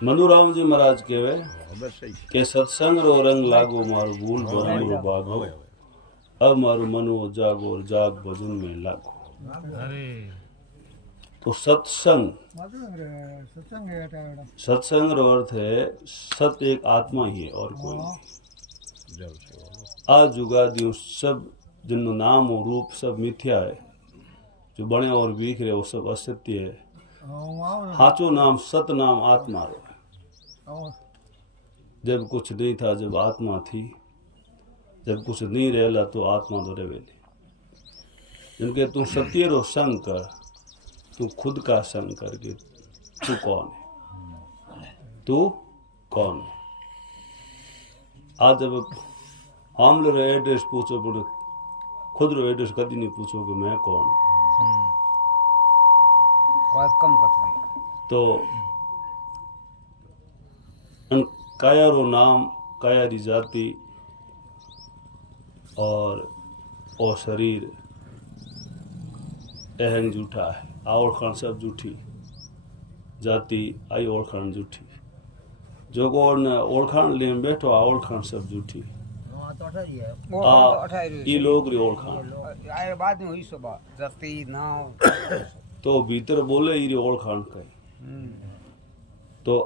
मनुराम जी महाराज कहवे के सत्संग रो रंग लागो मारो भूल भरम रो बागो अब मारो मनो जागो और जाग भजन में लागो। तो सत्संग सत्संग रो अर्थ है सत एक आत्मा ही है और कोई नहीं। आज जुगादियों सब जिन नाम और रूप सब मिथ्या है, जो बने और बिख रहे वो सब असत्य है। हाचो नाम सत नाम आत्मा रो है। जब कुछ नहीं था जब आत्मा थी, जब कुछ नहीं रहेला तो आत्मा तो रहेली। जिनके तू सत्य रो संग कर, तू खुद का संग करके तू कौन है, तू कौन है। आज जब हम लोग एड्रेस पूछो बोले खुद रो एड्रेस कभी नहीं पूछो कि मैं कौन हूं। कम तो काया रो नाम काया री जाति और ओ शरीर अहंग झूठा है। आ ओळखाण सब झूठी, जाति आई ओळखाण झूठी, जो कोण ओळखाण ले बैठो आ ओळखाण सब झूठी। ई लोग री ओळखाण बाद में हुई सुबह जाति नाव तो भीतर बोले ई री ओळखाण कई। तो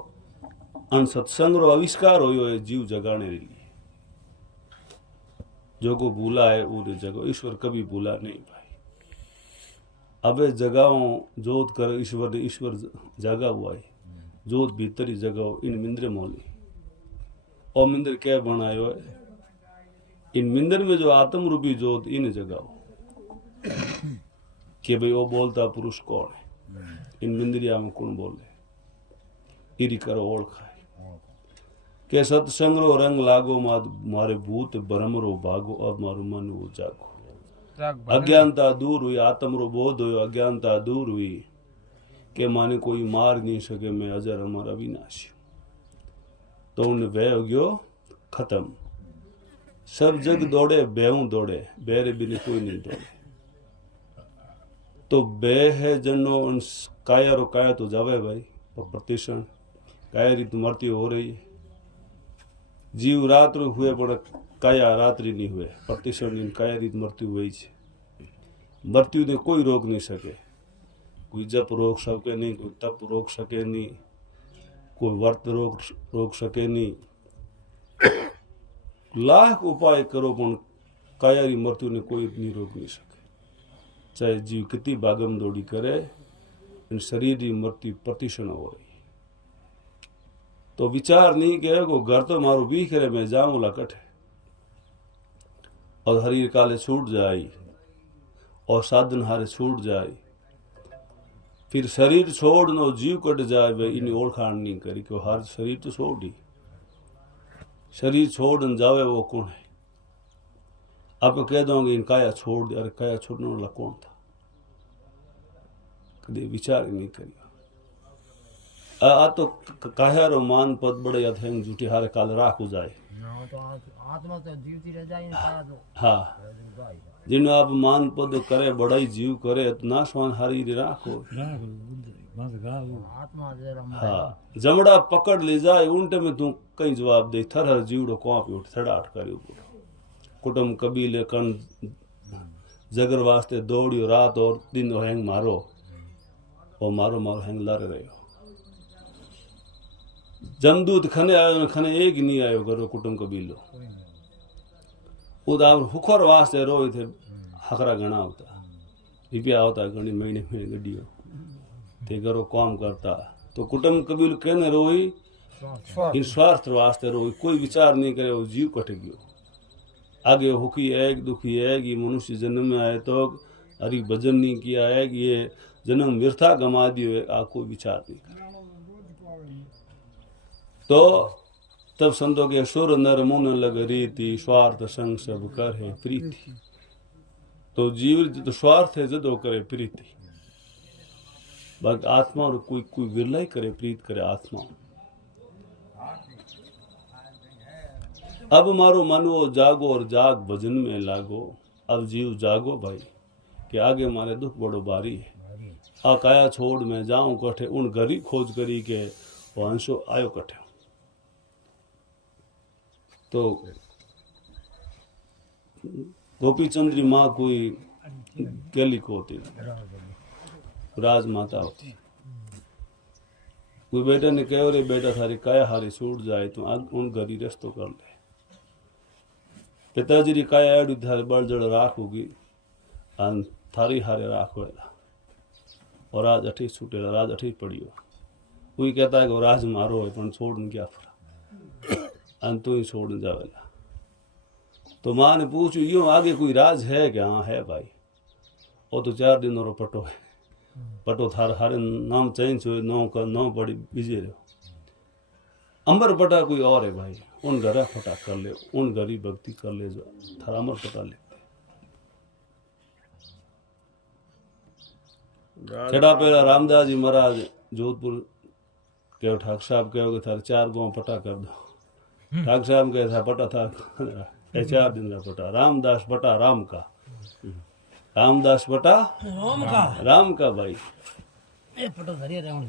अन सत्संग रो आविष्कार होयो है जीव जगाने रे लिए। जो को भूला है वो जगो, ईश्वर कभी भूला नहीं भाई। अबे जगाओ जोत कर ईश्वर ने ईश्वर जागा हुआ है। जोत भीतर ही जगाओ इन मिंद्र मोली। और मिंद्र क्या बनायो है, इन मिंद्र में जो आत्म रूपी जोत इन जगाओ कि भाई वो बोलता पुरुष कौन है, इन मिंद्रिया में कौन बोले इरी करो ओळखाय। के सत्संग रो रंग लागो मारे भूत भरम रो भागो अब मारो मन वो जागो। अज्ञानता दूर हुई, आत्म रो बोध हुई, अज्ञानता दूर हुई के माने कोई मार नहीं सके, मैं अजर अमर अविनाशी। तो उन वह हो गयो खत्म। सब जग दौड़े बेहू दौड़े, बेरे बिना कोई नहीं दौड़े। तो बे है जनो काया रो काया तो जावे भाई प्रतिषण काया रीत मृत्यु हो रही है। जीव रात हुए पर काया रात्रि नहीं हुए, प्रतिषण काया रीत मृत्यु हुई है। मृत्यु ने कोई रोक नहीं सके, कोई जप रोक सके नहीं, कोई तप रोक सके नहीं, कोई व्रत रोक सके नहीं। लाख उपाय करो पर काया री मृत्यु ने कोई नहीं रोक नहीं सके। चाहे जीव कितनी भागम दौड़ी करे, इन शरीर की मृत्यु प्रतिषण हो रही। तो विचार नहीं करे को घर तो मारो भी करे मैं जाऊंगा कठे और हरीर काले छूट जाए और साधन हारे छूट जाए, फिर शरीर छोड़ नो जीव कट जाए वे इन ओळखाण नहीं करी क्यों हर शरीर तो छोड़ ही। शरीर छोड़ न जावे वो कौन है। आप कह दोगे इन काया छोड़ दे, अरे काया छोड़ने वाला कौन था, कभी विचार नहीं करियो। आ तो काया रो मान पद बड़े अथेंग झूठी हारे काल राख हो जाए। आत्मा तो जीवती रह जाए ना। हाँ जिन आप मान पद करे बड़ाई जीव करे तो नाशवान हारी रे राखो। हाँ जमड़ा पकड़ ले जाए उल्टे में तू कई जवाब दे थर हर जीवड़ो कौप उठ थड़ाट करियो। कुटुंब कबीले कण जगर वास्ते दौड़ियो रात और दिन हैंग मारो और मारो मारो हैंग लारे रहो। जमदूत खने आयो खने एक नहीं आयो करो कुटुंब कबीलो उदार हुखर वास्ते रोए थे हकरा गणा होता रिपिया होता घणी महीने महीने गड्डियो ते करो काम करता। तो कुटुंब कबीलो कहने रोई इन स्वार्थ वास्ते रोई, कोई विचार नहीं करे वो जीव कट गयो। आगे हुकी एक दुखी एक ये मनुष्य जन्म में आए तो हरि भजन नहीं किया है कि ये जन्म व्यर्था गमा दियो, आ कोई विचार नहीं करे। तो तब संतों के सुर नर मुन लग रीति स्वार्थ संग सब कर है प्रीति। तो जीव तो स्वार्थ है जदो करे प्रीति, बाकी आत्मा और कोई कोई विरला ही करे प्रीत करे आत्मा। अब मारो मन वो जागो और जाग भजन में लागो। अब जीव जागो भाई कि आगे मारे दुख बड़ो बारी है। आ काया छोड़ मैं जाऊं कठे उन गरी खोज करी के वो हंसो आयो कठे तो गोपीचंद री माँ कोई केली को होती राज माता होती कोई बेटा ने कहो रे बेटा थारी काया हारी छूट जाए तो आग उन घरी रस्तो कर ले पिताजी री काया एडी थारे बड़जड़ राख होगी अन थारी हारे राख होएला और राज अठी छूटेला राज अठी पड़ियो कोई कहता है कि राज मारो है पण छोड़ने क्या फरा अन तू ही छोड़ने जावेला तो माँ ने पूछू यूं आगे कोई राज है क्या हाँ है भाई वो तो 4 दिन और पटो है पटो थार हारे नाम चेंज हुए नौ का नौ बड़ी बीजे रहो अमर पटा कोई और है भाई उन घर फटा कर ले उन घरी भक्ति कर ले जो थारा अमर पटा ले छड़ा पहला रामदास जी महाराज जोधपुर के ठाक साहब कहो कि थारे 4 गांव पटा कर दो ठाक साहब कहे था पटा था 4 दिन का पटा रामदास पटा राम का रामदास पटा राम का भाई ए पटो धरिए रहूं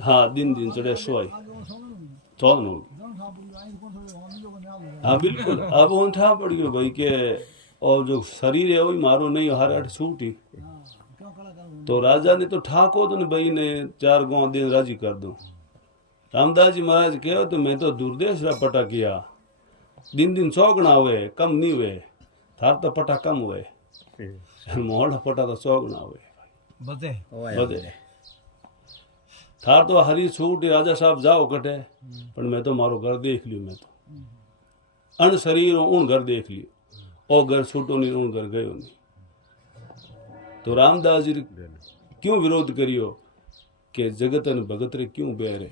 हाँ दिन दिन चढ़े सोई चौन हो हाँ बिल्कुल अब उठा पड़ियो भाई के और जो शरीर है वही मारो नहीं हर अठ छूटी तो राजा ने तो ठाको तो भाई ने 4 गांव दिन राजी कर दो रामदास जी महाराज कहो तो मैं तो दुर्देश रा पटा किया दिन दिन 100 गणा हुए कम नहीं हुए थार तो पटा कम हुए मोहड़ा पटा तो 100 गणा हुए बदे बदे थार तो हरी छूट राजा साहब जाओ कटे पर मैं तो मारो घर देख लियो मैं तो अण शरीर उन घर देख लियो और घर छूटो नहीं उन घर गयो नहीं तो रामदास जी क्यों विरोध करियो के जगत न भगत रे क्यों बेरे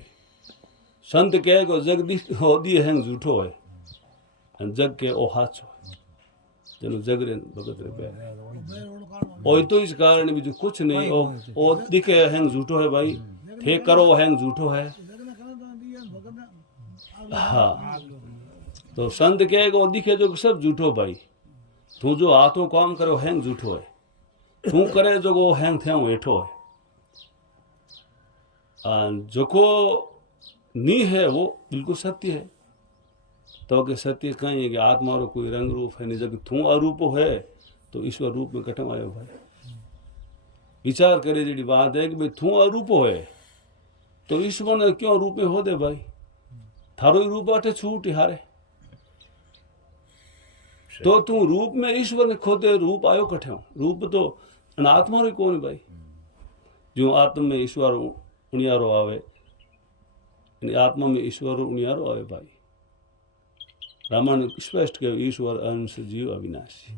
संत कहे को जगदीश होदी है झूठो है जग के ओ हाचो तेनु जग रे भगत रे बेरे ओय तो इस कारण भी जो कुछ नहीं ओ दिखे है झूठो है भाई थे करो है झूठो है हाँ तो संत कहे को दिखे जो सब झूठो भाई तू जो हाथों काम करो है झूठो है तू करे जो वो है थे वेठो है जो को नी है वो बिल्कुल सत्य है तो के सत्य कहीं है कि आत्मा रो कोई रंग रूप है नहीं जब तू अरूपो है तो ईश्वर रूप में कटम आयो भाई विचार करे जी बात है कि भाई तू अरूपो है तो ईश्वर ने क्यों रूप में हो दे भाई थारो रूप अटे छूट हारे तो तू रूप में ईश्वर ने खोदे रूप आयो कठे रूप तो आत्मा रो कौन भाई जो आत्मा में ईश्वर उनियारो आवे आत्मा में ईश्वर उनियारो आवे भाई रामायण स्पष्ट के ईश्वर अंश जीव अविनाशी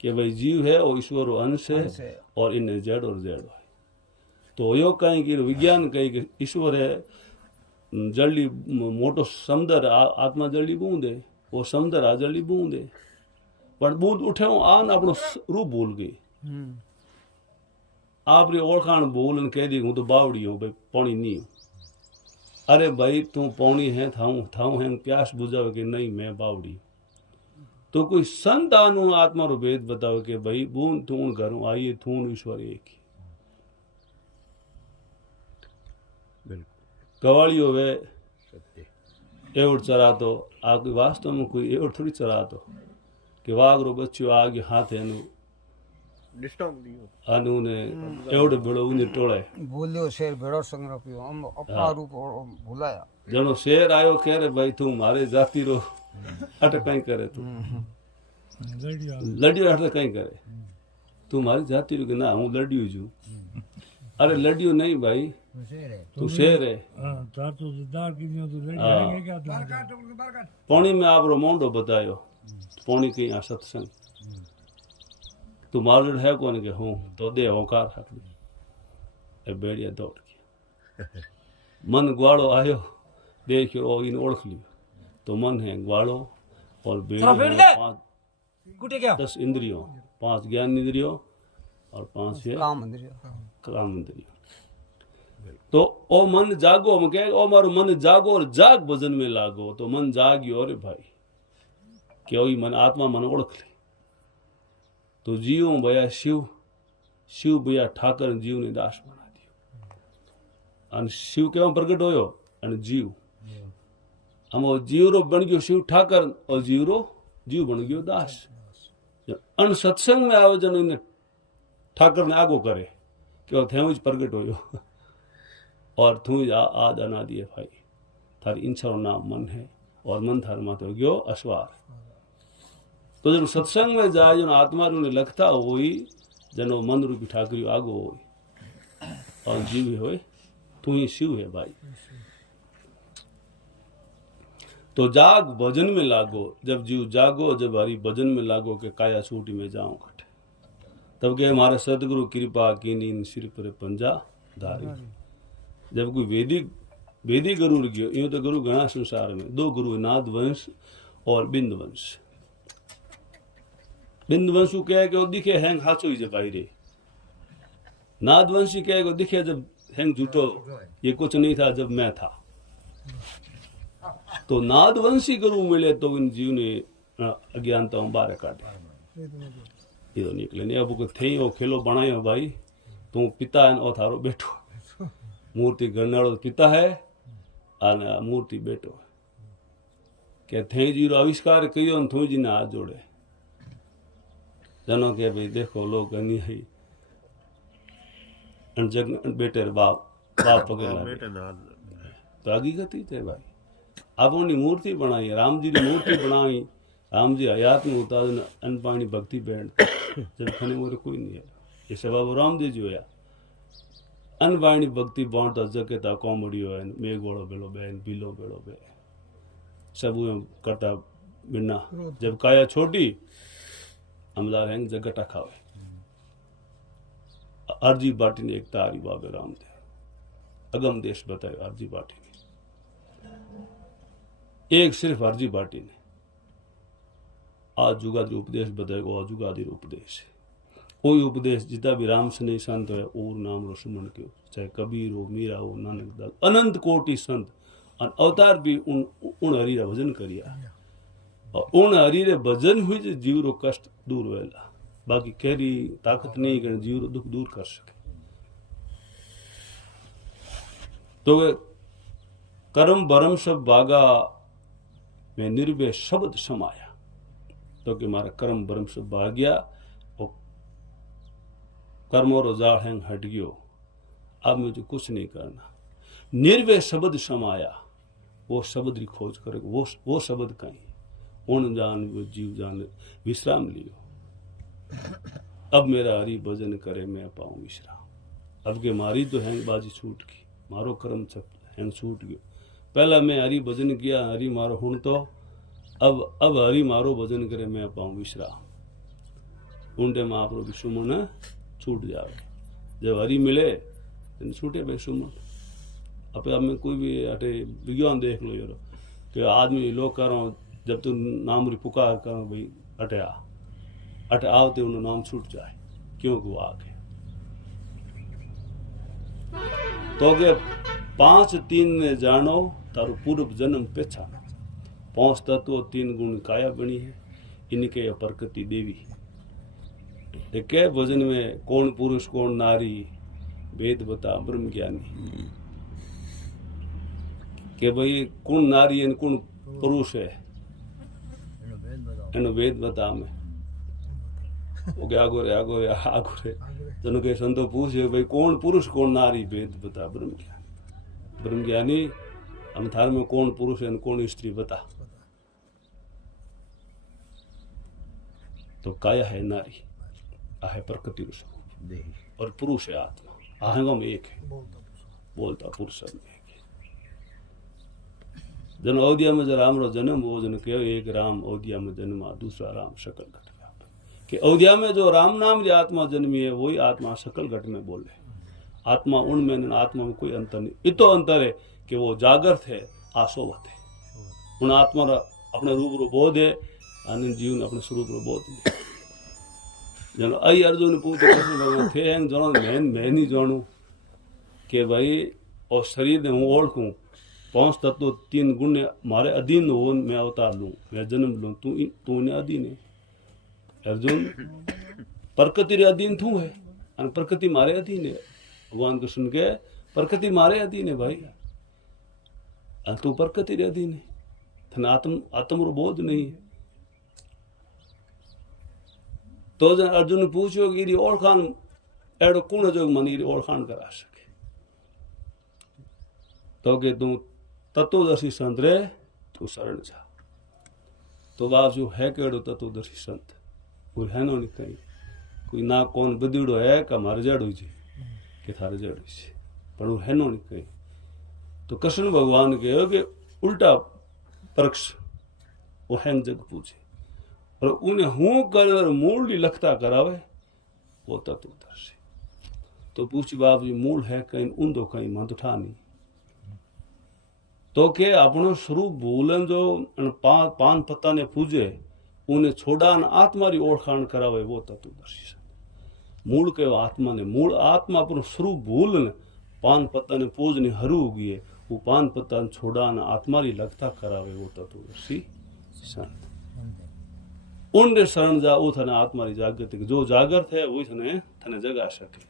कि भाई जीव है और ईश्वर अंश है और इन्हें जड़ और जड़ है तो यो कहीं कि विज्ञान कहीं कि ईश्वर है जल्दी मोटो समुद्र आत्मा जल्दी बूंद है वो समुद्र आ जल्दी बूंद है पर बूंद उठे आन अपनो रूप भूल गई आप रे ओळखाण भूल कह दी हूं तो बावड़ी हूं भाई पानी नहीं हूं अरे भाई तू पौनी है थाऊ है प्यास बुझावे कि नहीं मैं बावड़ी तो कोई संत आनु आत्मा रो भेद बतावे कि भाई बूंद तू घरों आइए तू ईश्वर एक ही कवाड़ी होवे एवड़ चरा तो आगे वास्तव में कोई एवड़ थोड़ी चरा तो कि वाघ रो बच्चो आगे हाथ है अनु ने एवड़ बेड़ो उन्हें टोले बोलियो शेर बेड़ो संग रखियो हम अपना रूप भुलाया जनो शेर आयो कह रे भाई तू मारे जाति रो अट कहीं करे तू लड़ियो अट कहीं करे तू मारी जाति रो ना हूं लड़ियो जू अरे लड़ियो नहीं भाई तू शेर है पौनी में आप रो मोंडो बतायो पौनी कहीं आ सत्संग तू मारड़ है कौन के हूं तो दे ओंकार हक ए बेड़िया दौड़ गया मन ग्वाड़ो आयो देखियो ओ इन ओळख लियो तो मन है ग्वाड़ो और बेड़िया 10 इंद्रियों 5 ज्ञान इंद्रियों और 5 है काम इंद्रियों तो ओ मन जागो हम कहे ओ मारो मन जागो और जाग भजन में लागो तो मन जागियो रे भाई क्यों मन आत्मा मन ओळख ले तो जीव भया शिव शिव भया ठाकर जीव ने दास बना दियो અને શિવ કેવા પ્રગટ હોયો અને જીવ આમાં જીવરો બની ગયો શિવ ઠાકર और જીવરો જીવ બની ગયો દાસ અન સત્સંગ में આવે જન એને ઠાકર ને આગો કરે કે થયું જ પ્રગટ હોયો और तू आद अनादि है भाई थारी इंछा नाम मन है और मन थार मात हो गयो अश्वार तो जन सत्संग में जाए जन आत्मा ने लगता होई जनो मन रूपी ठाकरी आगो होई और जीव होए तू ही शिव है भाई तो जाग भजन में लागो जब जीव जागो जब हरि भजन में लागो के काया सूटी में जाऊं घट तब के हमारे सदगुरु कृपा की नींद सिर पर पंजा धारी जब कोई वेदिक गुरु गयो यूं तो गुरु घना संसार में दो गुरु नाद वंश और बिंद वंश बिंद वंशु कहे कि वो दिखे हैंग हाचो ही जपाई रे नाद वंशी कहे कि दिखे जब हैंग झूठो ये कुछ नहीं था जब मैं था तो नाद वंशी गुरु मिले तो इन जीव ने अज्ञानता बाहर काटे ये तो निकले नहीं अब थे वो खेलो बनायो भाई तू पिता है और थारो बेटो मूर्ति गणनाड़ो पिता है और मूर्ति बेटो है के थे जी रो आविष्कार कयो न थोई जी ने हाथ जोड़े जनो के भाई देखो लोग नहीं है जग बेटे बाप पकड़ तो आगे गति थे भाई आप उन्हें मूर्ति बनाई राम जी ने मूर्ति बनाई राम जी हयात में उतार अनपाणी भक्ति बैंड जब खने मोरे कोई नहीं है ये सब राम जी जो है अनवाणी भक्ति बांटता जगता कॉमेडी है मेघोड़ो बेलो बहन बिलो बेलो बे सब करता बिना जब काया छोटी अमदार हैंग जगटा खावे अर्जी बाटी ने एक तारी बाबे राम थे अगम देश बतायो अर्जी बाटी ने एक सिर्फ अर्जी बाटी ने आज जुगादी उपदेश बताएगा आज जुगादी उपदेश है कोई उपदेश जितना भी राम से नहीं संत है और नाम रो सुमन क्यों चाहे कबीर हो मीरा हो नानक दास अनंत कोटि संत और अवतार भी उन हरि रा भजन करिया और उन हरि रे भजन हुई जो जीव रो कष्ट दूर वेला बाकी केरी ताकत नहीं कर जीव रो दुख दूर कर सके तो कर्म भरम सब भागा में निर्भय शब्द समाया तो कि मारा कर्म भरम सब भाग्या कर्मों रो जाल हैंग हट गयो अब मुझे कुछ नहीं करना निर्भय शब्द समाया वो शब्द की खोज करे वो शब्द कहीं उन जान जीव जान विश्राम लियो अब मेरा हरि भजन करे मैं पाऊं विश्राम अब के मारी तो हैंग बाजी छूट गई मारो कर्म हैंग छूट गयो पहला मैं हरि भजन किया हरि मारो हुण तो अब हरि मारो भजन करे मैं पाऊं विश्राम उनटे में आप विश्वमन छूट जावे जब हरि मिले तो छूटे भाई सुमन अब में कोई भी अटे विज्ञान देख लो यार कि आदमी लोग करो जब तू नाम री पुकार करो भाई अटे आवते उन्हें नाम छूट जाए क्योंकि वो आगे तो के 5-3 ने जानो तारो पूर्व जन्म पहचानो 5 तत्व 3 गुण काया बनी है इनके प्रकृति देवी के भजन में कौन पुरुष कौन नारी भेद बता ब्रह्म ज्ञानी के भाई कौन नारी है कौन पुरुष है एनो भेद बता में वो क्या आगो रे जनो के संतो पूछे भाई कौन पुरुष कौन नारी भेद बता ब्रह्म ज्ञानी हम थार में कौन पुरुष है कौन स्त्री बता तो काया है नारी आहे प्रकृति स्वरूप और पुरुष है आत्मा आहंगों में एक है बोलता पुरुष में एक है जन अयोध्या में जब राम रो जन्म वो जन कहो एक राम अयोध्या में जन्मा दूसरा राम सकल घट में कि अयोध्या में जो राम नाम जो आत्मा जन्मी है वही आत्मा सकल घट में बोले आत्मा उनमें आत्मा में कोई अंतर नहीं इतो अंतर है कि वो जागृत है आसोवत है उन आत्मा अपने रूप रो बोध है आनंद जीवन अपने स्वरूप रो बोध है जन आई अर्जुन पूछे कृष्ण भगवान थे हैं जानो मैं नहीं जानू कि भाई और शरीर ने हूँ ओढ़ूं 5 तत्व 3 गुण मारे अधीन हो मैं अवतार लूं मैं जन्म लूं तू इन्हें अधीन है अर्जुन प्रकृति रे अधीन तू है और प्रकृति मारे अधीन है भगवान कृष्ण के प्रकृति मारे अधीन है भाई। तू प्रकृति रे अधीन है, थने आत्म रो बोध नहीं है। तो जन अर्जुन ने पूछो कि ओळखाण एड़ो कूण जो मन ओळखाण करा सके, तो के तू तत्वदर्शी संत रे तू शरण जा। तो बाप जो है केड़ो तत्वदर्शी संत, कोई है नो नहीं कहीं, कोई ना कौन बदीड़ो है का मारे जड़ो जी के थारे जड़ो जी, पर वो है नो नहीं कहीं। तो कृष्ण भगवान कहो कि उल्टा पक्ष वो है जग पूछे और उन्हें हूं कर मूल ही लखता करावे वो तत्वदर्शी। तो पूछ बाप जी मूल है कहीं ऊंधो कहीं मंदठा नहीं, तो के अपनो स्वरूप भूलन जो पान पत्ता ने पूजे उन्हें छोड़ा न आत्मा री ओळखाण करावे वो तत्वदर्शी। मूल के आत्मा ने, मूल आत्मा अपनो स्वरूप भूलन पान पत्ता ने पूजने हरू उगिए, वो पान पत्ता ने छोड़ा न आत्मा री लगता करावे वो तत्वदर्शी संत। उनने शरण जा वो थने आत्मा री जागृति, जो जागृत है वो थने जगा सके।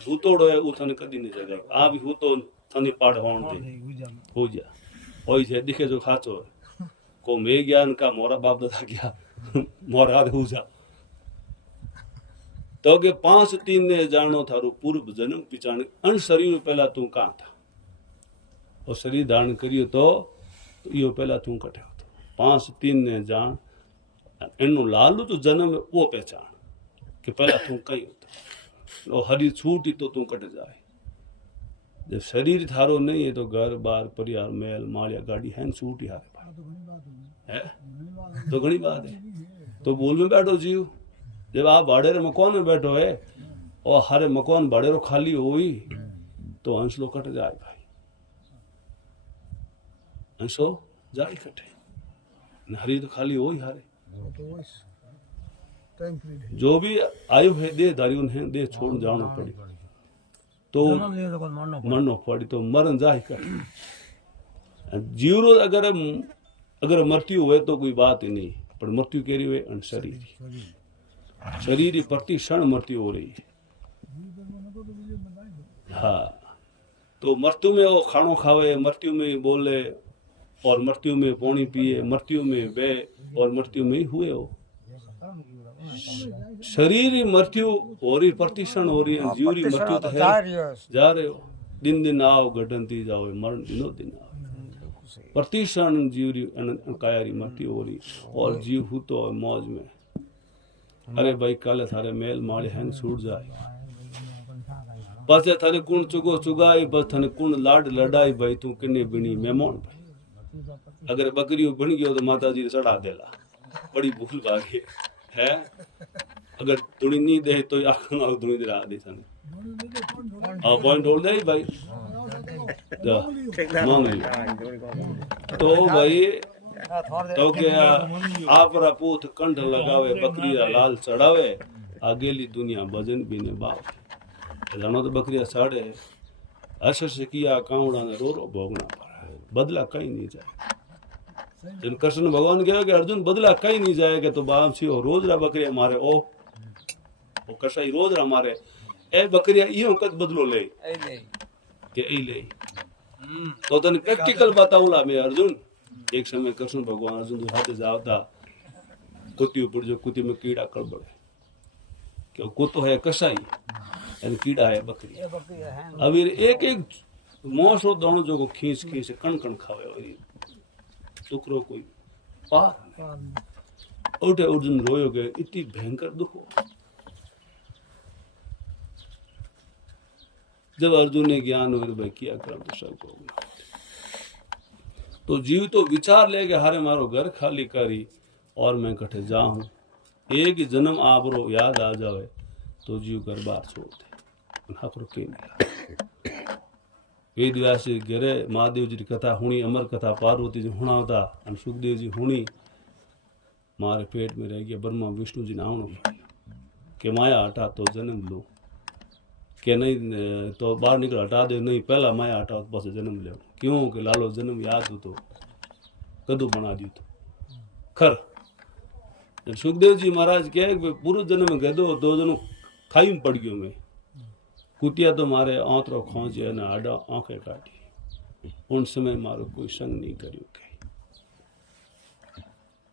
हूतोड़ो है वो थने कदी नहीं जगाए, आ भी हूतो थने पाड़ होण दे हो जा ओई छे दिखे जो खाचो है को मे ज्ञान का मोरा बाप दादा गया मोरा हो जा। तो के 5-3 ने जानो थारो पूर्व जन्म पिछाण अन शरीर पहला तू कहां था और शरीर धारण करियो तो यो पहला तू कटे तो 5-3 ने जान एनु लालू तो जन्म वो पहचान कि पहला तू कई होता और हरी छूटी तो तू कट जाए। जब शरीर थारो नहीं है तो घर बार परिवार मेल मालिया गाड़ी है छूटी हारे है तो घनी बात है। तो बोल में बैठो जीव, जब आप भाड़े मकान में बैठो है और हरे मकान भाड़े खाली होई तो हंसलो कट जाए भाई, हंसो जाए कटे हरी तो खाली हो ही हारे। जो भी आयु है दे धारी उन्हें दे छोड़ जानो पड़ी तो मरनो पड़ी तो मरण जाए कर। जीवरो अगर मृत्यु हुए तो कोई बात ही नहीं, पर मृत्यु केरी हुए अन शरीर प्रति क्षण मृत्यु हो रही है। हाँ तो मृत्यु में वो खानो खावे, मृत्यु में बोले और मृत्यु में पानी पिए, मृत्यु में बे और मृत्यु में ही हुए हो। शरीर मृत्यु हो रही प्रतिक्षण हो रही है, जीवरी मृत्यु तो है जा रहे हो, दिन दिन आओ घटनती जाओ मरण दिनों दिन आओ प्रतिक्षण जीवरी कायारी मृत्यु हो रही और जीव हूतो और मौज में। अरे भाई कल थारे मेल माले हैंग छूट जाए पाछे थारे कुण चुगो चुगाई बस थाने कुण लाड लड़ाई भाई तू किन्ने बिनी मेमोन भाई। अगर बकरी बन गयो तो माता जी चढ़ा देला, बड़ी भूल भागी है। अगर तुड़ी नहीं दे तो आखना तुड़ी दिला दे थाने आ पॉइंट होल दे भाई मांग ली तो भाई तो क्या आपरा पूत कंठ लगावे बकरी रा लाल चढ़ावे आगेली दुनिया भजन भी ने बाप जानो तो बकरिया साड़े हर्ष से किया कावड़ा ने रो रो भोगना पड़ा, बदला कहीं नहीं जाए। जन कृष्ण भगवान कहे कि अर्जुन बदला कहीं नहीं जाएगा तो बाप सी रोज रा बकरिया मारे ओ कसाई रोज रा मारे ए बकरिया इहो कद बदलो ले के ए ले तो तने प्रैक्टिकल बताऊला मैं अर्जुन। एक समय कृष्ण भगवान अर्जुन हाथे जावता कुत्ती ऊपर जो कुत्ती में कीड़ा कड़बड़े क्यों कुत्तो है कसाई और कीड़ा है बकरी। अब एक एक मोसो दोनों जो को खींच खींच कण कण खावे और टुकड़ो कोई पार उठे अर्जुन रोयो गए इतनी भयंकर दुख हो। जब अर्जुन ने ज्ञान हो भाई किया कर्म तो सबको तो जीव तो विचार ले के हारे मारो घर खाली करी और मैं कठे जाऊं, एक ही जन्म आवरो याद आ जावे तो जीव घर बार छोड़ दे के वेद व्यास जी घरे महादेव जी की कथा हुणी, अमर कथा पार्वती जी हुणावता और सुखदेव जी हुणी मारे पेट में रह गया। ब्रह्मा विष्णु जी ने आवनो के माया हटा तो जन्म लो के नहीं तो बाहर निकल हटा दे नहीं पहला माया हटाओ तो बस जन्म लो क्यों कि लालो जन्म याद हो तो कदू बना दी तो खर। सुखदेव जी महाराज कहे पूर्व जन्म में कह दो 2 जन खाई में पड़ गयो मैं कुतिया तो मारे आंतरो खोजे અને આડા આંખે કાઢી उन समय मारो कोई संग नहीं करियो के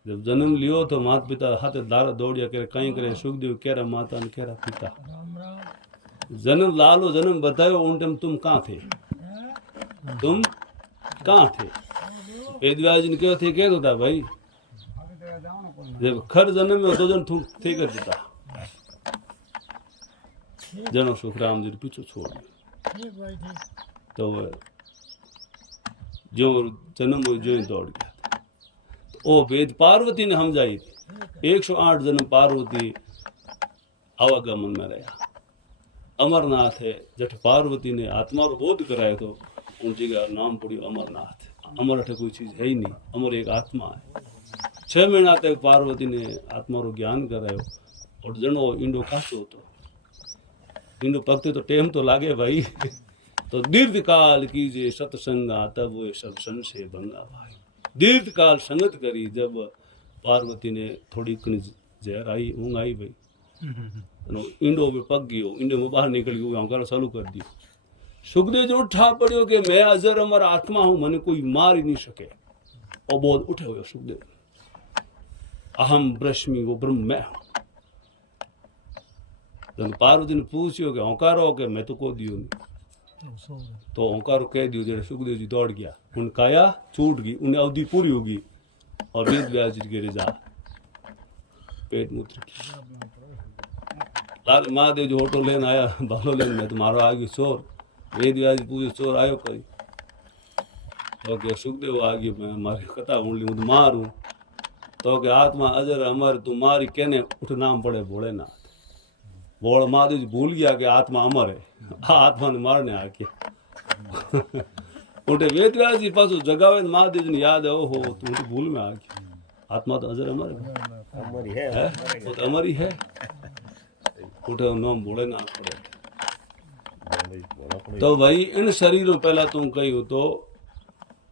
जब जन्म लियो तो माता पिता हाथे दारा दौड़िया करे कहीं करे सुखदेव केरा माता ने केरा पिता जन्म लालो जन्म बतायो उन टाइम तुम कहाँ थे तुम कहाँ थे वेदव्यास जी ने कहो थे कह दो था भाई जब खर जन्म में दो जन थे कर देता जनो सुखराम जी पीछे छोड़ दिया तो जो जन्म हुई जो दौड़ गया ओ वेद पार्वती ने समझाई थी 108 जन्म पार्वती आवागमन में रहा अमरनाथ है जठ पार्वती ने आत्मा को बोध कराया तो उन जगह नाम पड़ियो अमरनाथ अमर अठे कोई चीज है ही नहीं अमर एक आत्मा है 6 महीना तक पार्वती ने आत्मा को ज्ञान करायो और जनो इंडो खासो तो इंडो पकते तो टेम तो लागे भाई तो दीर्घ काल कीजिए सत्संगा तब वो सब संशय भंगा भाई दीर्घ काल संगत करी जब पार्वती ने थोड़ी जहर आई ऊँग आई भाई इंडो में पक गयो इंडो में बाहर निकल गयो हंकारा चालू कर दियो सुखदेव जो उठा पड़ियो कि मैं अजर अमर आत्मा हूं मने कोई मार ही नहीं सके और बोध उठे हुए सुखदेव अहम ब्रश्मि वो ब्रह्म मैं हूं पार्वती ने पूछियो कि हंकारो के मैं तो को दियो नहीं तो ओंकार कह दियो जैसे सुखदेव जी दौड़ गया उन काया छूट गई उन्हें अवधि पूरी होगी और वेद व्यास जी गिरे जा पेट मूत्र लाल महादेव जो ऑटो लेन आया भालो लेन में तुम्हारो आ गयो चोर वेद व्यास जी पूछे चोर आयो कई तो के सुखदेव आ गयो मैं मारी कथा उंडली हूं मारू तो के आत्मा अजर अमर तू मारी केने उठ नाम पड़े भोलेनाथ बोल महादेव जी भूल गया कि आत्मा अमर है आत्मा ने मारने आ गया उठे वेदव्यास जी पास जगावे महादेव जी ने याद है ओहो तू तो भूल में आ गया आत्मा तो अजर अमर है वो तो अमर ही है उठे नाम भोलेनाथ पड़े तो भाई इन शरीरों पहला तुम कही हो तो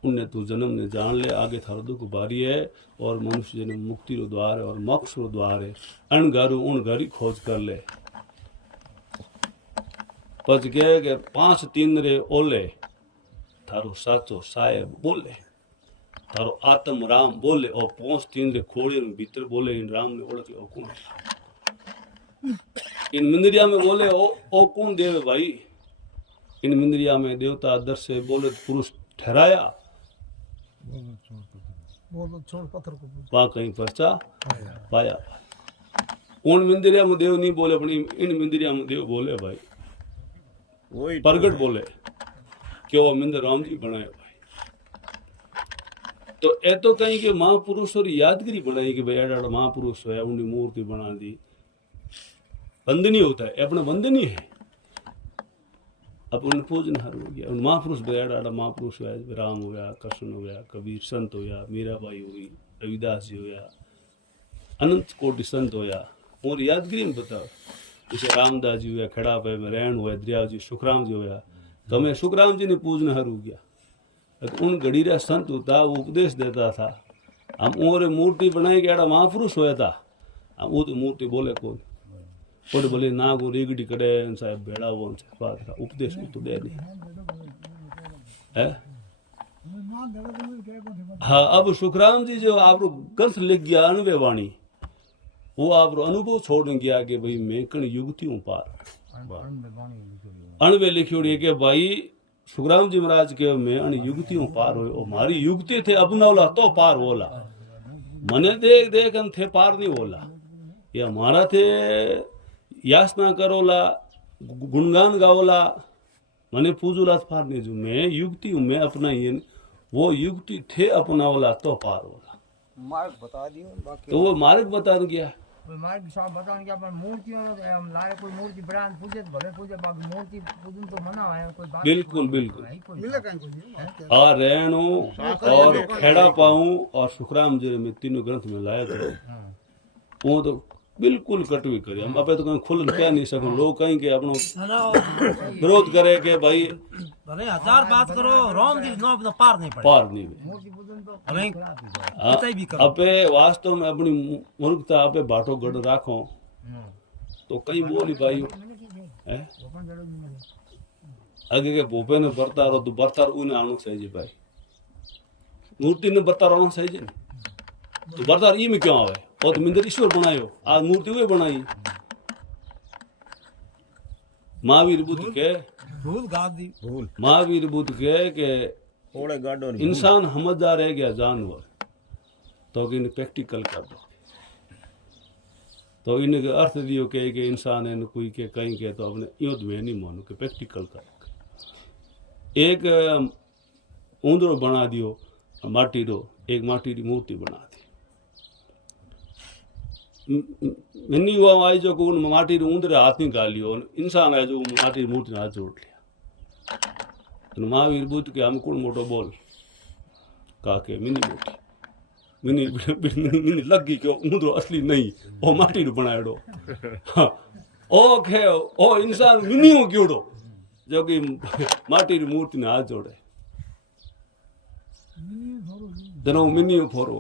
उन्हें तू जन्म ने जान ले आगे थारो दुख भारी है और मनुष्य जन्म मुक्ति रो द्वार है और मोक्ष रो द्वार है अण घर उन घर ही खोज कर ले पच गए के 5 तीन रे ओले थारो साचो साहेब बोले थारो आत्म राम बोले और 5 तीन रे खोड़े भीतर बोले इन राम ने ओळख ओ कौन इन मिंदरिया में बोले ओ कौन देव भाई इन मिंदरिया में देवता आदर्श से बोले पुरुष ठहराया बोलो छोड़ पत्थर को वहां कहीं पर्चा पाया उन मिंदरिया में देव नहीं बोले अपनी इन मिंदरिया में देव बोले भाई प्रगट बोले क्यों मिंदर राम जी बनाए भाई तो ए तो कहीं के महापुरुष और यादगिरी बनाई कि भाई एडा महापुरुष है उनकी मूर्ति बना दी वंदनीय होता है अपना वंदनीय है अपन पूजन हर हो गया उन महापुरुष एडा महापुरुष है राम हो गया कृष्ण हो गया कबीर संत हो गया मीराबाई हो गई रविदास जी हो गया अनंत कोटि संत हो गया और यादगिरी में बताओ जैसे रामदास जी हुआ खड़ा पे में रहन हुआ दरिया जी सुखराम जी हुआ तो मैं सुखराम जी ने पूजन हर हो गया तो उन गड़ीरा संत होता वो उपदेश देता था हम और मूर्ति बनाई के एडा महापुरुष होया था हम वो तो मूर्ति बोले कौन और बोले ना को रेगड़ी करे साहब बेड़ा वो बात का उपदेश तो दे नहीं है हाँ अब सुखराम जी जो आप ग्रंथ लिख गया अनवे वाणी वो आप अनुभव छोड़ गया कि भाई मैं कण युक्ति हूं पार अणवे लिखियोड़ी कि भाई सुखराम जी महाराज के मैं अण युक्ति हूं पार हो मारी युक्ति थे अपनावला तो पार होला मने देख देख थे पार नहीं होला या मारा थे यासना करोला गुणगान गावला मने पूजूला पार नहीं जो मैं युक्ति हूं मैं अपना ये वो युक्ति थे अपनावला तो पार होला मार्ग बता दियो बाकी तो वो मार्ग बता गया मार्ग साहब बताने क्या पर मूर्तियों हम लाए कोई मूर्ति ब्रांड पूजे तो भले पूजे बाकी मूर्ति पूजन तो मना है कोई बात बिल्कुल बिल्कुल मिले कहीं कोई आ रहनो और खेड़ा पाऊं और सुखराम जी ने तीनों ग्रंथ में लाया थे वो तो बिल्कुल कटवी करी हम अपने तो कहीं खुल क्या नहीं सकूं लोग कहीं के अपनो विरोध करे के भाई भले 1000 बात करो राम जी नो पार नहीं पड़े पार नहीं मूर्ति पूजन तो हमें भी करो अपे वास्तव में अपनी मूर्खता अपे बाटो गढ़ राखो तो कहीं बोली भाई है वो पण जरूर नहीं मिले आगे के भोपे ने बरतारो तो बरतार उन्हें आनो सही जी भाई मूर्ति ने बरतार आनो सही जी तो बरतार ये में क्यों आवे और तो मिंदर ईश्वर बनायो आज मूर्ति वे बनाई महावीर बुद्ध के भूल गादी महावीर बुद्ध के ओड़े गाडो इंसान समझदार रह गया जानवर तो इन्हें प्रैक्टिकल कर दो तो इनके अर्थ दियो के इंसान है कोई के कहीं के तो अपने युद्ध में नहीं मानो के प्रैक्टिकल कर एक ऊंदरो बना दियो माटी रो एक माटी की मूर्ति बना दी मिनी हुआ आई जो उन माटी रो ऊंदरे हाथ नहीं गाल लियो इंसान है जो माटी की मूर्ति हाथ जोड़ लिया महावीर बुद्ध के हम कौन मोटो बोल काके मिनी मोटी मिनी मिनी लगी क्यों ऊंदरो असली नहीं ओ माटी रो बनायड़ो ओ के ओ इंसान मिनी हो क्योंडो जो कि माटी री मूर्ति ने हाथ जोड़े जना मिनी फोरो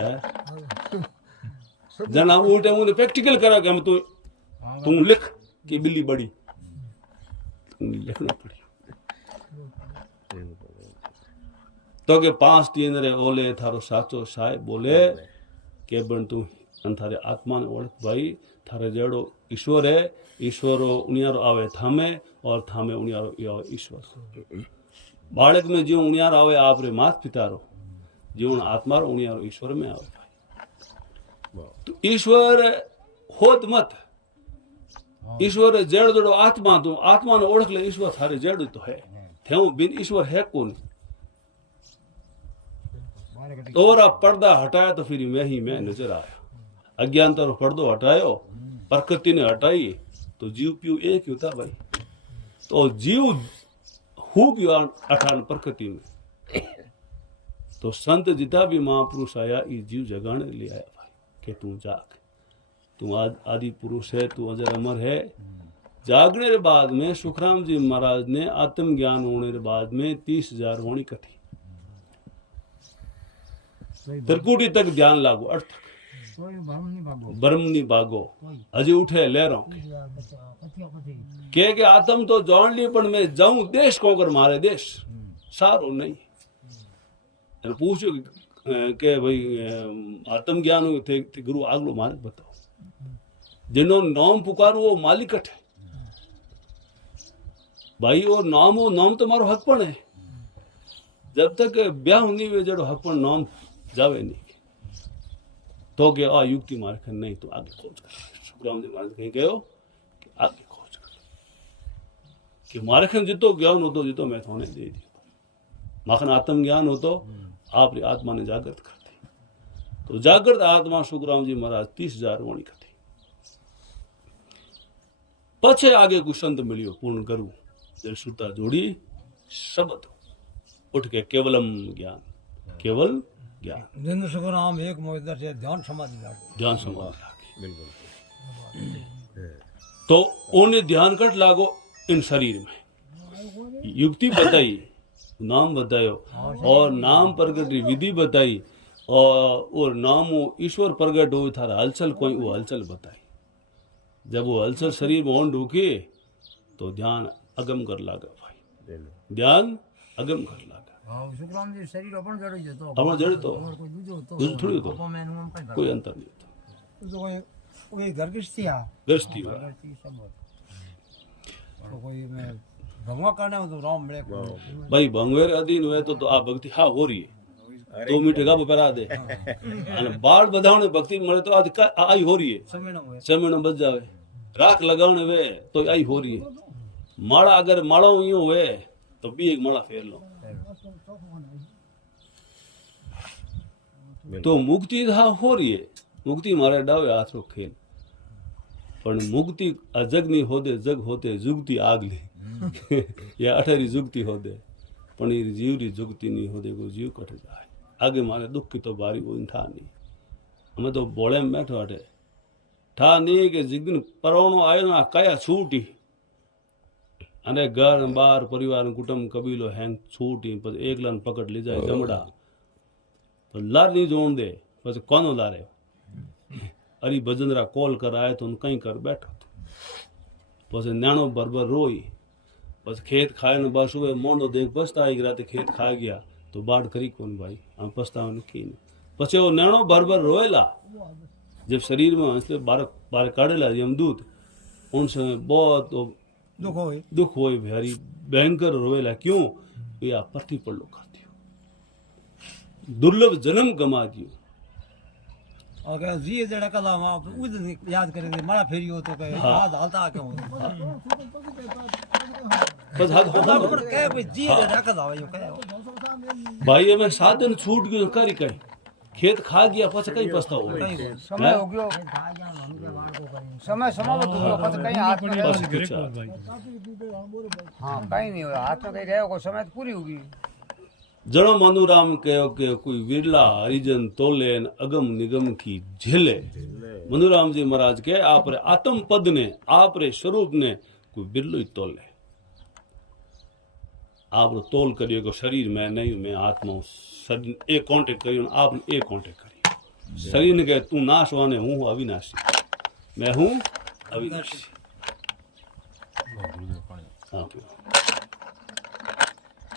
है जना उल्टे मुझे प्रैक्टिकल करा कि हम तू लिख कि बिल्ली बड़ी लिखना पड़ी तो के 5 तीन रे ओले थारो साचो साय बोले के बन तू थारे आत्मा ने ओळख भाई थारे जेड़ो ईश्वर है ईश्वरो उनियारो आवे थामे और थामे उनियारो आवे ईश्वर बालक में जो उनियार आवे आप रे मात पिता रो जीवन आत्मा रो उनियारो ईश्वर में आवे भाई तो ईश्वर होत मत ईश्वर जेड़ जोड़ो आत्मा तो आत्मा ने ओळख ले ईश्वर थारे जेड़ तो है थे बिन ईश्वर है कौन तोरा पर्दा हटाया तो फिर मैं नजर आया अज्ञानता रो पर्दो हटायो प्रकृति ने हटाई तो जीव पियो एक ही होता भाई तो जीव हु गयो अठान प्रकृति में तो संत जिता भी महापुरुष आया ये जीव जगाने ले आया भाई कि तू जाग तू आज आदि पुरुष है तू अजर अमर है जागने के बाद में सुखराम जी महाराज ने आत्म ज्ञान होने के बाद में 30,000 वाणी कथी त्रिकुटी तक ध्यान लागो अर्थ कोई भरम नहीं भागो ब्रह्म नहीं भागो अजय उठे लहरों के आत्म तो जान ली पर मैं जाऊं देश को कर मारे देश सारो नहीं पूछो के भाई आत्म ज्ञान थे गुरु आगलो मार्ग बताओ जिन्हों नाम पुकारो वो मालिकट है भाई और नाम तो मारो हकपण है जब तक ब्याह नहीं हुए जड़ो हकपण नाम जावे नहीं तो के आ युक्ति मार्ग नहीं तो आगे खोज कर सुखराम जी महाराज कहीं गयो कि आगे खोज कर कि मारखन जितो ज्ञान हो तो जितो मैं थोने दे दियो माखन आत्म ज्ञान हो तो आप आत्मा ने जागृत कर दी तो जागृत आत्मा सुखराम जी महाराज 30,000 वाणी कथी पछे आगे कुछ संत मिलियो पूर्ण करूं जल सुता जोड़ी शब्द उठ के केवलम ज्ञान केवल ज्ञान जिंद सुखराम एक मोहित से ध्यान समाधि लागो ध्यान समाधि लागे बिल्कुल तो उन्हें ध्यान कट लागो इन शरीर में युक्ति बताई नाम बतायो और नाम प्रगट विधि बताई और नाम ईश्वर प्रगट हो थारा हलचल कोई वो हलचल बताई जब वो हलचल शरीर में ओन ढूके तो ध्यान अगम कर लागा भाई ध्यान अगम कर लागा हाँ सुखराम जी शरीर अपन जड़ी जो तो अपन जड़ी तो कोई दूजो तो दूसरो थोड़ी तो अपन मैंने हम कहीं कोई अंतर नहीं होता तो कोई घर किसती आ गृहस्थी में तो कोई मैं भगवा करने में तो राम मिले भाई भंगवेर अधीन हुए तो आप भक्ति हाँ हो रही है 2 मिनट का पहरा दे बाल बधाने भक्ति मरे तो आज आई हो रही है समय न बच जावे राख लगाने वे तो आई हो रही है माड़ा अगर माड़ा यूं हुए तो भी एक माड़ा फेर लो तो मुक्ति हाँ हो रही है मुक्ति मारे डावे हाथ रो खेल पण मुक्ति अजगनी होदे जग होते जुगती आग ले या अठरी जुगती होदे पण जीव री जुगती नहीं होदे को जीव कट जाए आगे मारे दुख की तो बारी वो ठा नहीं हमें तो बोले में बैठो अटे ठा नहीं कि जिस दिन परवणो आयो ना कया छूटी अने घर बार परिवार कुटुंब कबीलो हैंग छूटी पर एक लन पकड़ ले जाए जमड़ा तो लार नहीं जोड़ दे बस कौन लारे अरे भजनरा कॉल कर आए तो कहीं कर बैठो પછી નાનો બરબર રોઈ પછી ખેત ખાઈને બસ हुए મોંડો દેખ પછતા એક રાતે ખેત ખાઈ ગયા તો બાढ़ કરી કોણ ભાई हम पछतावा नहीं પછી वो નાનો બરબર રોયેલા जब शरीर में हंसले बार काढ़ेला यमदूत उन समय बहुत दुख हो भारी भयंकर रोवेला क्यों ये आप प्रतिपल्लो कर दियो दुर्लभ जन्म गमा दियो और कहे जी जड़ा कला आप उस दिन याद करे थे मारा फेरी हो तो कहे आज हालता क्यों बस हाथ होता कहे भाई जी जड़ा कला यो कहे भाई हमें साधन छूट गयो करी कहीं खेत खा गया પછી કઈ પસ્તાવો समय हो गयो समय समाप्त हो गयो પછી कहीं हाथ में रहो हाँ कहीं नहीं हो हाथ में कहीं रहो को समय तो पूरी होगी जणो मनुराम कहो के कोई विरला हरिजन तोले न अगम निगम की झेले मनुराम जी महाराज के आप रे आत्म पद ने आप रे स्वरूप ने कोई बिरलो ही तोले आप तोल करियो को शरीर में नहीं मैं आत्मा शरीर एक कांटेक्ट करियो आपने एक कांटेक्ट करियो शरीर ने कहे तू नाशवान है हूँ अविनाशी मैं हूँ अविनाशी हाँ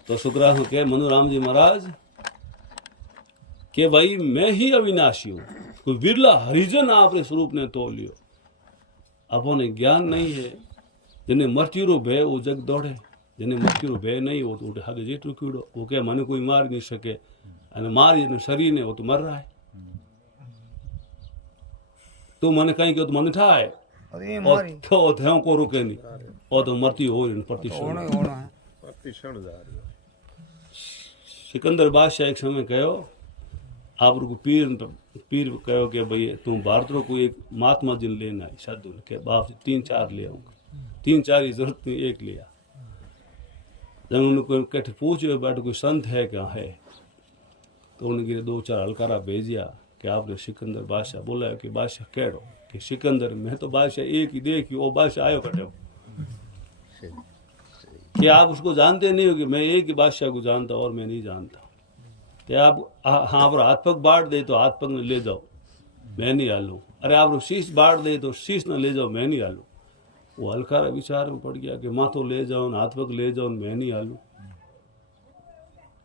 तो शुक्रान के मनुराम जी महाराज के भाई मैं ही अविनाशी हूँ कोई बिरला हरिजन आपने स्वरूप ने तोल लियो अपने ज्ञान नहीं है जिन्हें मृत्यु भय वो जग दौड़े જેને મૃત્યુનો ભય નહીં હોતો ઉઠે હાગે જેટલું કીડો वो क्या મને કોઈ માર નહીં શકે અને મારી શરીરને वो तो मर रहा है तो મને કઈ કહ્યું તો મને થાય તો હું को रुके नहीं और तो मृत्यु हो रही प्रतिक्षण सिकंदर बादशाह एक समय कहो आप पीर कहो कि भाई तुम भारत को कोई एक महात्मा जिन लेना है साधु के बाप से 3-4 ले आऊंगा 3-4 की जरूरत नहीं एक लिया जब उन्होंने कटे पूछे बैठ कोई संत है क्या है तो उन्होंने 2-4 हलकारा भेजिया कि आपने सिकंदर बादशाह बोला कि बादशाह केड़ो कि सिकंदर में तो बादशाह एक ही देखी वो बादशाह आयो कटे कि आप उसको जानते नहीं हो कि मैं एक ही बादशाह को जानता और मैं नहीं जानता कि आप हाँ पर हाथ पग बांट दे तो हाथ पग न ले जाओ मैं नहीं हालू अरे आप शीश बांट दे तो शीश न ले जाओ मैं नहीं हालू वो हल्का विचार में पड़ गया कि माथो ले जाओ हाथ पग ले जाओ मैं नहीं हालू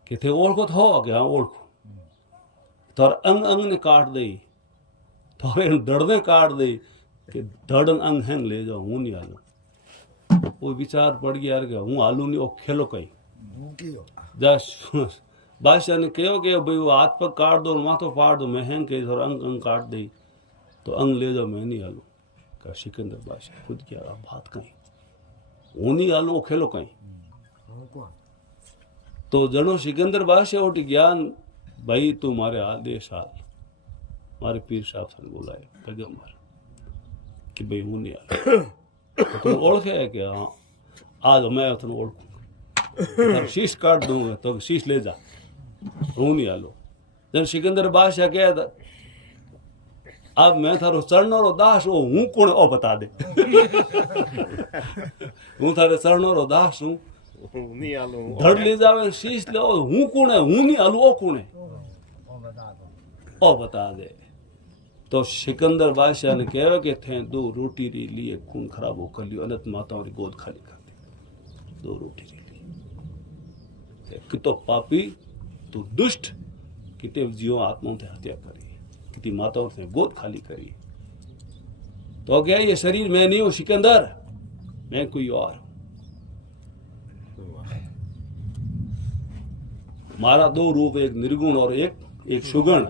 कि थे ओळखो थो कि हाँ ओळखो थोर अंग अंग ने काट दई थोरे धड़ ने काट दई कि धड़ अंग हैंग ले जाओ हूँ नहीं हालू वो विचार पड़ गया कि हूँ हालू नहीं वो खेलो कहीं बादशाह ने कहो कि भाई वो हाथ पग काट दो माथो फाड़ दो मैं हैंग कही थोड़ा अंग अंग काट दई तो अंग ले जाओ मैं नहीं हालू का सिकंदर बादशाह खुद क्या बात कहीं वो नहीं हालू वो खेलो कहीं तो जनो सिकंदर बादशाह उठ ज्ञान भाई तू मारे आदेश हाल मारे पीर साहब से बोलाए पैगंबर कि भाई वो नहीं हाल तो तुम ओळखे है कि हाँ आज मैं तुम ओळखूंगा शीश काट दूंगा तो शीश ले जा हूँ नहीं हालो जब सिकंदर बादशाह कह अब मैं थारो चरणोरो दास हूँ हूँ कौन ओ बता दे हूँ थारे चरणोरो दास हूँ धड़ ले जावे शीश ले हूँ कौन है हूँ नहीं हालू ओ कौन है ओ बता दे तो सिकंदर बादशाह ने कहा कि थे 2 रोटी रे लिए खून खराब हो कर लियो अनंत माताओं री गोद खाली कर दे 2 रोटी रे लिए कितो पापी तू दुष्ट किते जीव आत्माओं से हत्या करी कितनी माताओं से गोद खाली करी तो क्या ये शरीर मैं नहीं हूं सिकंदर मैं कोई और मारा 2 रूप एक निर्गुण और एक सुगुण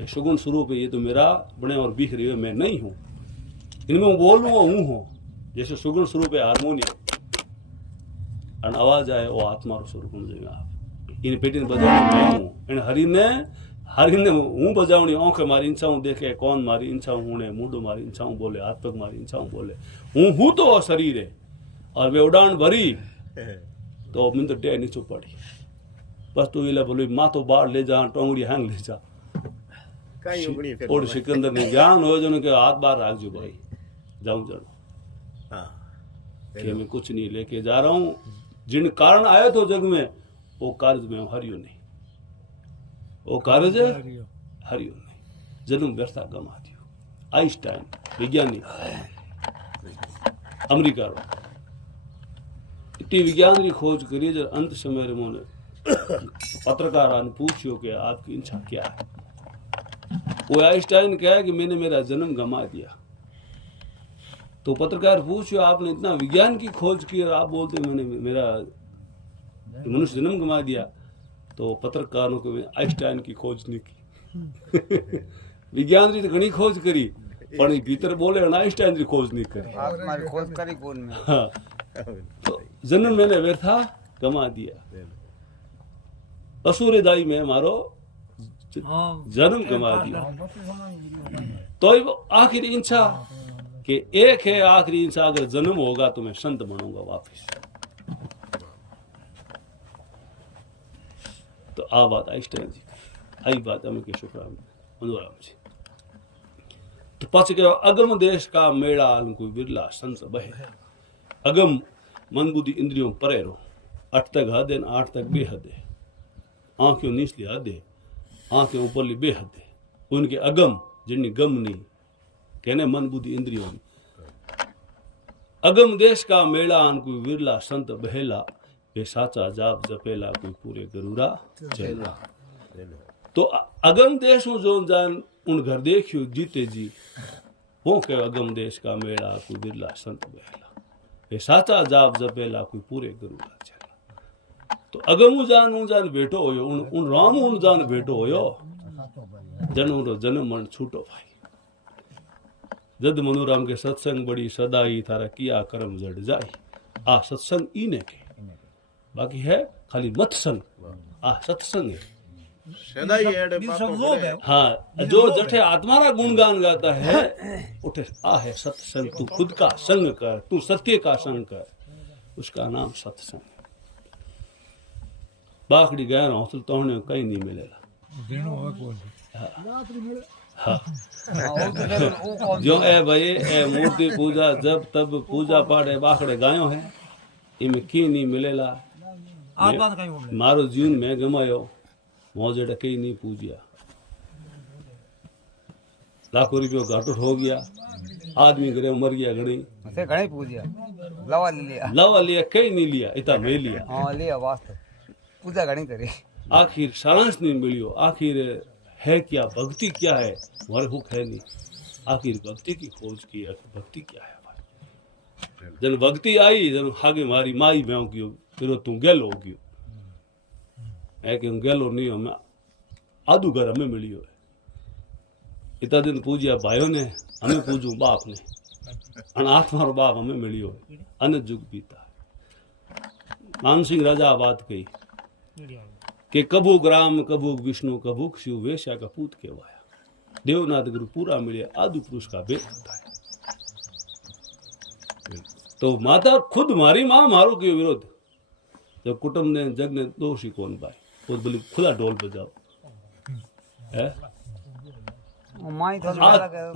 एक सुगुण स्वरूप है ये तो मेरा बने और बिखरे हुए मैं नहीं हूं इनमें बोलूंगा हूं जैसे सुगुण स्वरूप है हारमोनियम और आवाज आए वो आत्मा स्वरूप समझेगा आप इन पेटी बजाने मैं हूं इन हरि ने हूं बजावनी आंखें मारी इंसाऊं देखे कौन मारी इंसाऊं हूने मुंडो मारी इंसाऊं बोले हाथ पग मारी इंसाऊं बोले हूं तो शरीर है और वे उड़ान भरी तो मिन तो टे नीचे पड़ी बस तू इला बोले माथो बाढ़ ले जा टोंगड़ी हैंग ले जा और सिकंदर ने ज्ञान हो जो के हाथ बाहर रख जो भाई जाऊं चलो कि मैं कुछ नहीं लेके जा रहा हूं जिन कारण आया तो जग में वो कार्य में हरियो नहीं वो कार्य हरियो नहीं जन्म व्यर्था गमा दियो आइंस्टाइन विज्ञानी अमेरिका रो इतनी विज्ञान की खोज करी जब अंत समय रे मोने पत्रकारों ने पूछियो कि आपकी इच्छा क्या है। वो आइंस्टाइन कहा कि मैंने मेरा जन्म गंवा दिया। तो पत्रकार पूछियो आपने इतना विज्ञान की खोज की और आप बोलते मैंने मेरा मनुष्य जन्म गंवा दिया। तो पत्रकारों को आइंस्टाइन की खोज नहीं की विज्ञान की तो घनी खोज करी पर भीतर बोले आइंस्टाइन की खोज नहीं करी। आत्मा की खोज करी कौन में? हाँ, तो जन्म मैंने व्यर्था गंवा दिया। असुरदाई में हमारो जन्म गंवा दिया। तो आखिरी इच्छा कि एक है आखिरी इच्छा, अगर जन्म होगा तो मैं संत बनूंगा वापिस। तो आ बात आइंस्टाइन जी आई बात हमें के शुक्राम मनोराम जी। तो पाछ के अगम देश का मेड़ा कोई बिरला संत बहे। अगम मन बुद्धि इंद्रियों परे रो, 8 तक हद है 8 तक बेहद है। आंखें नीचली हद है, आंखें ऊपरली बेहद है। उनके अगम जिन्हें गम नहीं कहने मन बुद्धि इंद्रियों। अगम देश का मेला कोई विरला संत बहेला, वे साचा जाप जपेला कोई पूरे गरुड़ा चेला। तो अगम देश में जो जान उन घर देखियो जीते जी वो के अगम देश का मेला कोई बिरला संत बहेला, वे साचा जाप जपेला कोई पूरे गरुड़ा चेला। तो अगम जान बेटो होयो उन राम उन जान बेटो होयो, जन्म रो जन्म मन छूटो भाई। जद मनोराम के सत्संग बड़ी सदाई थारा किया कर्म जड़ जाई। आ सत्संग इने के बाकी है खाली मत संग। आ सत्संग है हाँ, जो जठे आत्मारा गुणगान गाता है उठे आ है सत्संग। तू खुद का संग कर, तू सत्य का संग कर, उसका नाम सत्संग है। बाखड़ी गया हौसल तोड़ने कहीं नहीं मिलेगा। हाँ। जो ए भाई ए मूर्ति पूजा जब तब पूजा पाठ है बाखड़े गायो है इनमें की नहीं मिलेला। मारो जीवन में गमायो मौजेड़ा कहीं नहीं पूजिया। लाखों रुपये घाटो हो गया, आदमी घरे मर गया घड़ी घणे पूजिया लवा लिया कहीं नहीं लिया इतना मैं लिया। हाँ लिया वास्तव पूजा घणी करी, आखिर सारांश नहीं मिलियो। आखिर है क्या भक्ति क्या है हमारे हुक है नहीं। आखिर भक्ति की खोज की, भक्ति क्या है भाई। जन भक्ति आई जन आगे मारी माई मैं क्यों फिर तू गेल हो गयो है कि गेलो नहीं हो मैं आदू घर हमें मिलियो है। इतना दिन पूजिया भाइयों ने हमें पूजू बाप ने अन आत्मा बाप हमें मिलियो है। अन जुग बीता है। मानसिंह राजा बात कही कि कबूक राम कबूक विष्णु कबूक शिव वेश्या का पूत कहवाया। देवनाथ गुरु पूरा मिले आदि पुरुष का भेद होता है। तो माता खुद मारी मां मारो के विरोध जब कुटुंब ने जग ने दोषी कौन पाए वो बोली खुला ढोल बजाओ है। माई तो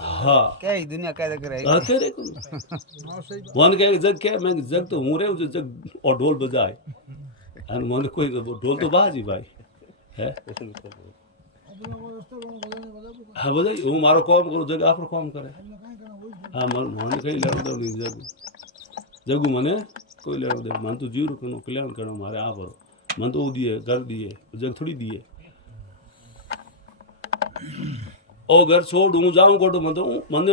हाँ क्या ही दुनिया क्या देख रही है वन कहे जग क्या मैं जग तो हूँ रे जग और ढोल बजाए मन कोई ढोल तो बाजी भाई है। हाँ बजाई वो मारो काम करो जग आप काम करे। हाँ मन कहीं लेना दो नहीं जग जगू मने कोई लेना दे मन तो जीव करो कल्याण करो मारे आप करो मन तो दिए घर दिए जग थोड़ी दिए। ओ घर छोड़ हूँ जाऊँ को तो मन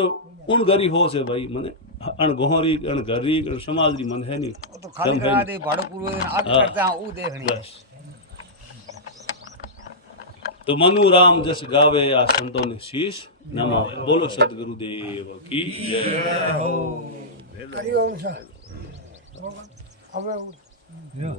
उन घरी हो से भाई मने अन गोहरी अन घरी अन समाज री मन है नहीं तो खाली करा दे भाड़ो पूर्व आगे करता हूं वो देखनी बस। तो मनु राम जस गावे या संतों ने शीश नमावे। बोलो सदगुरु देव की जय हो। Yeah.